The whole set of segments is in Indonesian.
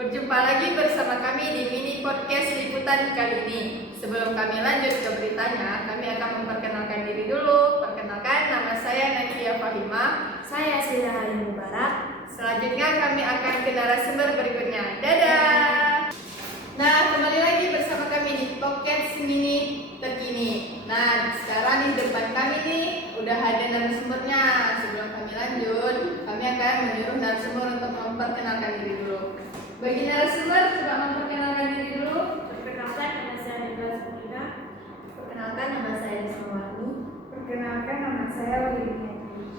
Berjumpa lagi bersama kami di mini podcast liputan kali ini. Sebelum kami lanjut ke beritanya, kami akan memperkenalkan diri dulu. Perkenalkan, nama saya Nadia Fahimah. Saya Sira Halim Mubarak. Selanjutnya kami akan ke narasumber berikutnya. Dadah! Nah, kembali lagi bersama kami di podcast mini terkini. Nah, sekarang di depan kami nih udah ada narasumbernya. Sebelum kami lanjut, kami akan menyuruh narasumber untuk memperkenalkan diri dulu. Bagi narasumber, coba memperkenalkan diri dulu. Perkenalkan, nama saya Nibla Sabrina. Perkenalkan, nama saya Desmawati. Perkenalkan, nama saya Wahyu.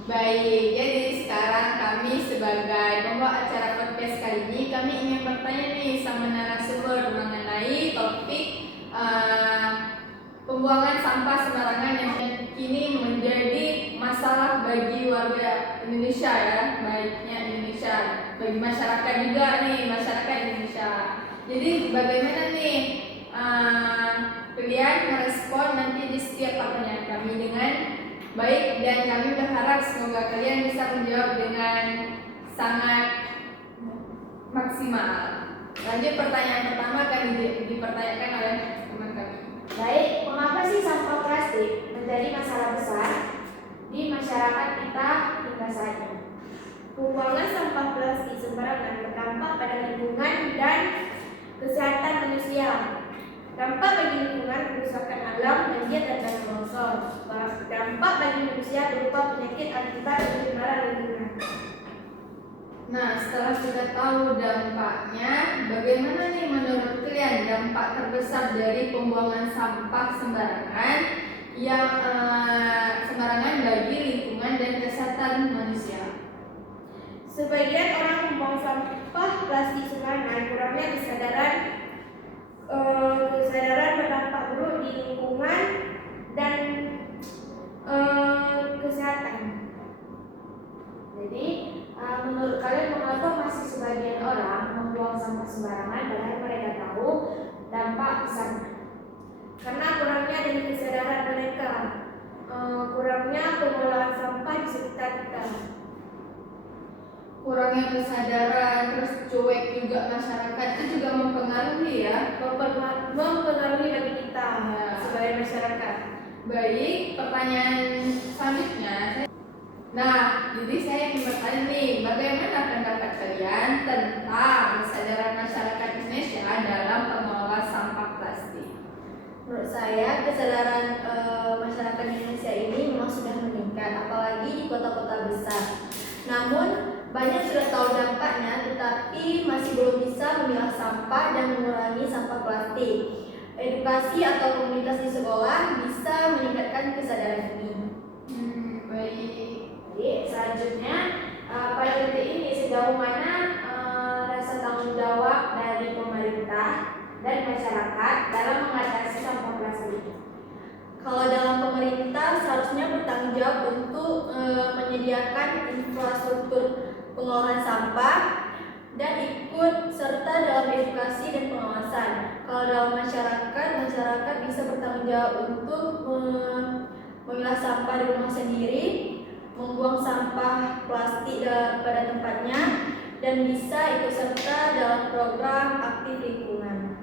Baik, jadi sekarang kami sebagai pembawa acara podcast kali ini, kami ingin bertanya nih sama narasumber mengenai topik pembuangan sampah sembarangan yang kini menjadi masalah bagi warga Indonesia ya, baiknya Indonesia, bagi masyarakat juga nih, masyarakat Indonesia. Jadi bagaimana nih kalian merespon nanti di setiap pertanyaan kami dengan baik, dan kami berharap semoga kalian bisa menjawab dengan sangat maksimal. Lanjut, pertanyaan pertama akan dipertanyakan oleh teman kami. Baik, mengapa sih sampah plastik menjadi masalah besar di masyarakat kita hingga saat ini? Pembuangan sampah plastik sembarangan berdampak pada lingkungan dan kesehatan manusia. Dampak bagi lingkungan, kerusakan alam, banjir dan tanah longsor. Dampak bagi manusia berupa penyakit akibat pencemaran lingkungan. Nah, setelah kita tahu dampaknya, bagaimana nih menurut kalian dampak terbesar dari pembuangan sampah sembarangan yang sembarangan bagi lingkungan dan kesehatan manusia? Sebagian orang membuang sampah plastik sembarangan, kurangnya kesadaran berdampak buruk di lingkungan dan kesehatan. Jadi, menurut kalian mengapa masih sebagian orang membuang sampah sembarangan padahal mereka tahu dampak besarnya? Karena kurangnya dari kesadaran mereka, kurangnya pengelolaan sampah di sekitar kita. Kurangnya kesadaran, terus cuek juga masyarakat itu juga mempengaruhi ya, mempengaruhi bagi kita sebagai masyarakat. Baik, pertanyaan selanjutnya. Nah, jadi saya ingin bertanya nih, bagaimana pendapat kalian tentang kesadaran masyarakat Indonesia dalam pengelola sampah plastik? Menurut saya, kesadaran masyarakat Indonesia ini memang sudah meningkat, apalagi di kota-kota besar. Namun, banyak sudah tahu dampaknya, tetapi masih belum bisa memilah sampah dan mengurangi sampah plastik. Edukasi atau komunitas di sekolah bisa meningkatkan kesadaran ini. Baik. Jadi, selanjutnya, pada titik ini sejauh mana rasa tanggung jawab dari pemerintah dan masyarakat dalam mengatasi sampah plastik? Kalau dalam pemerintah seharusnya bertanggung jawab untuk menyediakan infrastruktur pengelolaan sampah dan ikut serta dalam edukasi dan pengawasan. Kalau dalam masyarakat bisa bertanggung jawab untuk memilah sampah di rumah sendiri, membuang sampah plastik pada tempatnya, dan bisa ikut serta dalam program aktif lingkungan.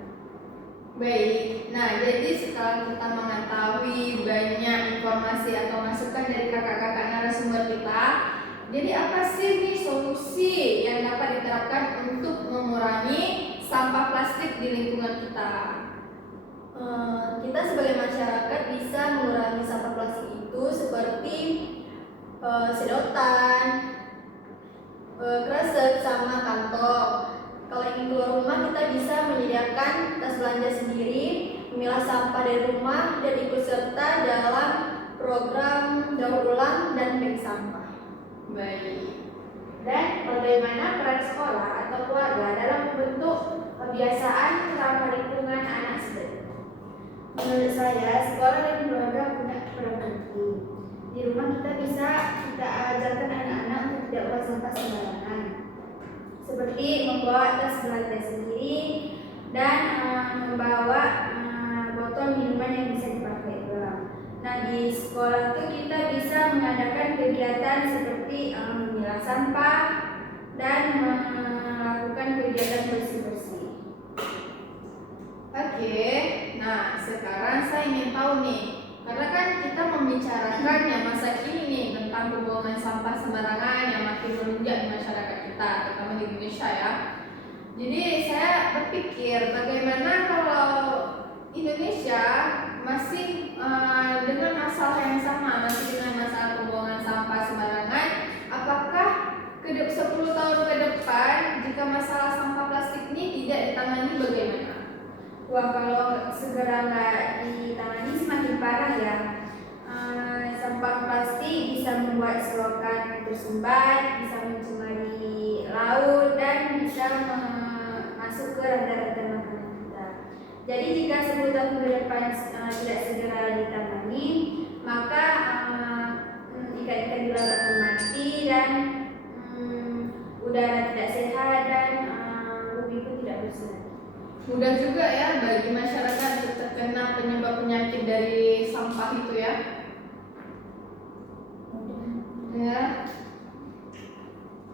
Baik, nah jadi setelah kita mengetahui banyak informasi atau masukan dari kakak-kakak narasumber kita, jadi apa sih nih solusi yang dapat diterapkan untuk mengurangi sampah plastik di lingkungan kita? Kita sebagai masyarakat bisa mengurangi sampah plastik itu seperti sedotan, kresek, sama kantong. Kalau ingin keluar rumah, kita bisa menyediakan tas belanja sendiri, memilah sampah dari rumah, dan ikut serta dalam program daur ulang dan bank sampah. Baik. Dan bagaimana peran sekolah atau keluarga dalam membentuk kebiasaan ramah lingkungan anak SD? Menurut saya, sekolah dan keluarga punya peran penting. Di rumah kita ajarkan anak-anak untuk tidak buang sampah sembarangan, seperti membawa tas belanja sendiri dan membawa botol minuman yang bisa dipakai ulang. Nah, di sekolah itu kita bisa mengadakan kegiatan seperti memilah sampah dan melakukan kegiatan bersih-bersih. ingin tahu nih, karena kan kita membicarakan yang masa kini nih tentang pembuangan sampah sembarangan yang makin melonjak di masyarakat kita, terutama di Indonesia ya. Jadi saya berpikir bagaimana kalau Indonesia masih dengan masalah yang sama, masih dengan masalah pembuangan sampah sembarangan. Apakah 10 tahun ke depan jika masalah sampah plastik ini tidak ditangani bagaimana? Wah, kalau segera nggak ditangani semakin parah ya. Sampah plastik bisa membuat selokan tersumbat, bisa mencemari laut, dan bisa masuk ke rantai-rantai makanan kita. Jadi jika 10 tahun ke depan tidak segera ditangani, maka ikan-ikan di laut akan mati dan udara tidak sehat dan bumi pun tidak bersih. Mudah juga ya bagi masyarakat untuk terkena penyebab penyakit dari sampah itu ya. Ya.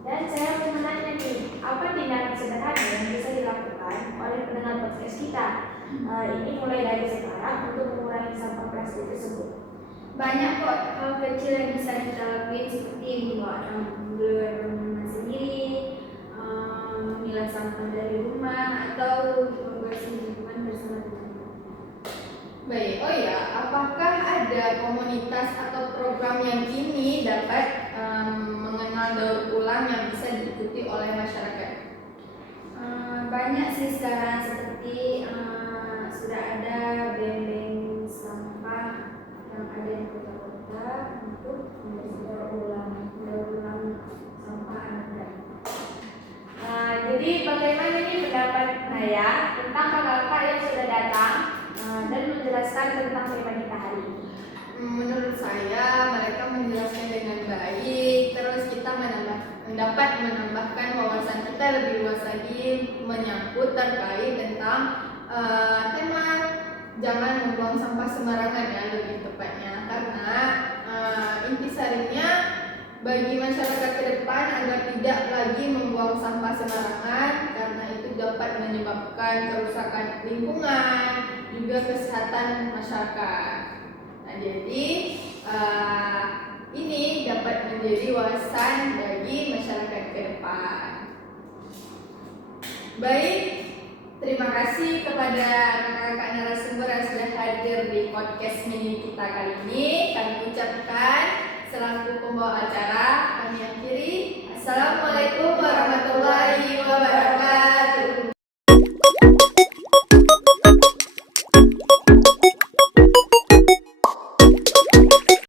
Dan saya mau menanya nih, apa tindakan sederhana yang bisa dilakukan oleh pendengar podcast kita? Ini mulai dari sekarang untuk mengurangi sampah plastik tersebut. Banyak kok Hal kecil yang bisa kita lakukan seperti membawa tumbler sendiri, memilah sampah dari rumah, atau membersih lingkungan bersama teman-teman. baik. Oh ya, apakah ada komunitas atau program yang kini dapat mengenal daur ulang yang bisa diikuti oleh masyarakat? Banyak sih sekarang, seperti sudah ada bank-bank sampah yang ada di kota-kota untuk daur ulang sampah anak. Jadi bagaimana nih pendapat Naya tentang kakak-kakak yang sudah datang dan menjelaskan tentang tema kita hari ini? Menurut saya mereka menjelaskan dengan baik, terus kita dapat menambahkan wawasan kita lebih luas lagi menyangkut terkait tentang tema jangan membuang sampah sembarangan ya, lebih tepatnya, karena intisarinya bagi masyarakat ke depan agar tidak lagi membuang sampah sembarangan, karena itu dapat menyebabkan kerusakan lingkungan juga kesehatan masyarakat. Nah, jadi ini dapat menjadi wawasan bagi masyarakat ke depan. Baik, terima kasih kepada kakak-kakak narasumber yang sudah hadir di podcast mini kita kali ini. Kami ucapkan selaku pembawa acara, kami akhiri